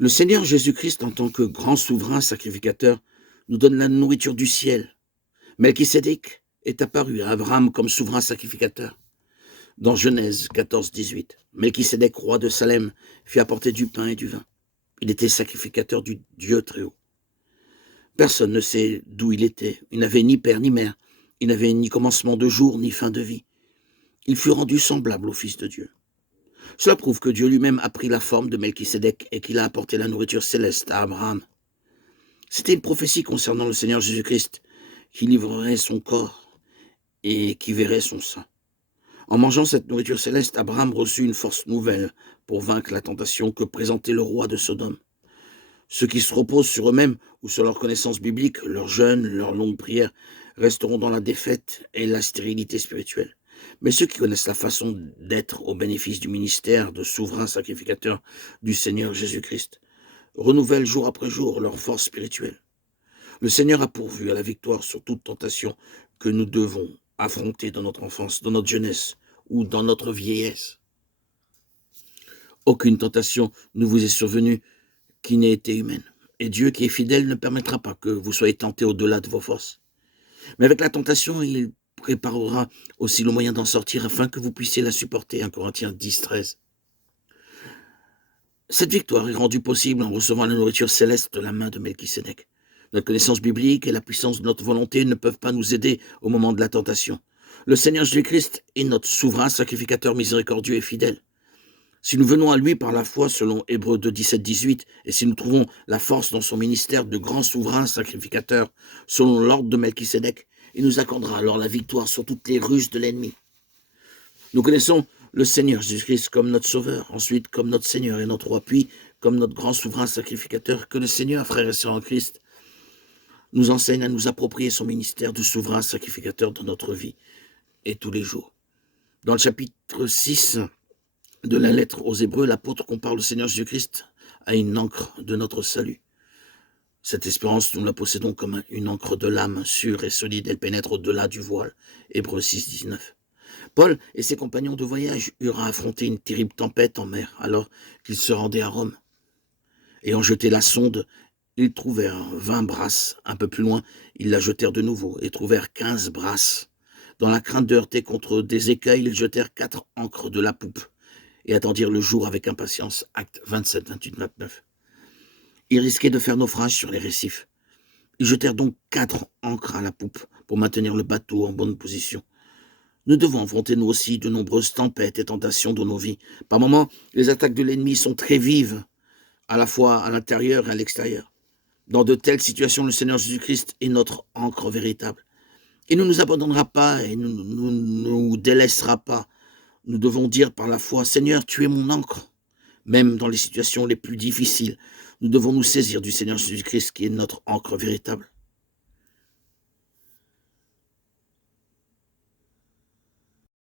Le Seigneur Jésus-Christ, en tant que grand souverain sacrificateur, nous donne la nourriture du ciel. Melchisédek est apparu à Abraham comme souverain sacrificateur. Dans Genèse 14-18, Melchisédek, roi de Salem, fit apporter du pain et du vin. Il était sacrificateur du Dieu très haut. Personne ne sait d'où il était. Il n'avait ni père ni mère. Il n'avait ni commencement de jour ni fin de vie. Il fut rendu semblable au Fils de Dieu. Cela prouve que Dieu lui-même a pris la forme de Melchisédek et qu'il a apporté la nourriture céleste à Abraham. C'était une prophétie concernant le Seigneur Jésus-Christ, qui livrerait son corps et qui verrait son sang. En mangeant cette nourriture céleste, Abraham reçut une force nouvelle pour vaincre la tentation que présentait le roi de Sodome. Ceux qui se reposent sur eux-mêmes ou sur leur connaissance biblique, leur jeûne, leur longue prière, resteront dans la défaite et la stérilité spirituelle. Mais ceux qui connaissent la façon d'être au bénéfice du ministère de souverain sacrificateur du Seigneur Jésus-Christ renouvellent jour après jour leur force spirituelle. Le Seigneur a pourvu à la victoire sur toute tentation que nous devons affronter dans notre enfance, dans notre jeunesse ou dans notre vieillesse. Aucune tentation ne vous est survenue qui n'ait été humaine. Et Dieu, qui est fidèle, ne permettra pas que vous soyez tentés au-delà de vos forces. Mais avec la tentation, il préparera aussi le moyen d'en sortir afin que vous puissiez la supporter. 1 Corinthiens 10-13. Cette victoire est rendue possible en recevant la nourriture céleste de la main de Melchisédek. Notre connaissance biblique et la puissance de notre volonté ne peuvent pas nous aider au moment de la tentation. Le Seigneur Jésus-Christ est notre souverain sacrificateur miséricordieux et fidèle. Si nous venons à lui par la foi, selon Hébreux 2, 17-18, et si nous trouvons la force dans son ministère de grand souverain sacrificateur, selon l'ordre de Melchisédek, il nous accordera alors la victoire sur toutes les ruses de l'ennemi. Nous connaissons le Seigneur Jésus-Christ comme notre Sauveur, ensuite comme notre Seigneur et notre Roi, puis comme notre grand souverain sacrificateur. Que le Seigneur, frères et sœurs en Christ, nous enseigne à nous approprier son ministère de souverain sacrificateur dans notre vie et tous les jours. Dans le chapitre 6 de la lettre aux Hébreux, l'apôtre compare le Seigneur Jésus-Christ à une encre de notre salut. Cette espérance, nous la possédons comme une encre de l'âme, sûre et solide. Elle pénètre au-delà du voile. Hébreux 6, 19. Paul et ses compagnons de voyage eurent à affronter une terrible tempête en mer, alors qu'ils se rendaient à Rome. Ayant jeté la sonde, ils trouvèrent 20 brasses. Un peu plus loin, ils la jetèrent de nouveau et trouvèrent 15 brasses. Dans la crainte de heurter contre des écailles, ils jetèrent 4 ancres de la poupe et attendirent le jour avec impatience. Actes 27, 28, 29. Ils risquaient de faire naufrage sur les récifs. Ils jetèrent donc 4 ancres à la poupe pour maintenir le bateau en bonne position. Nous devons affronter nous aussi de nombreuses tempêtes et tentations dans nos vies. Par moments, les attaques de l'ennemi sont très vives, à la fois à l'intérieur et à l'extérieur. Dans de telles situations, le Seigneur Jésus-Christ est notre ancre véritable. Il ne nous abandonnera pas et ne nous délaissera pas. Nous devons dire par la foi, Seigneur, tu es mon ancre. Même dans les situations les plus difficiles, nous devons nous saisir du Seigneur Jésus-Christ qui est notre ancre véritable.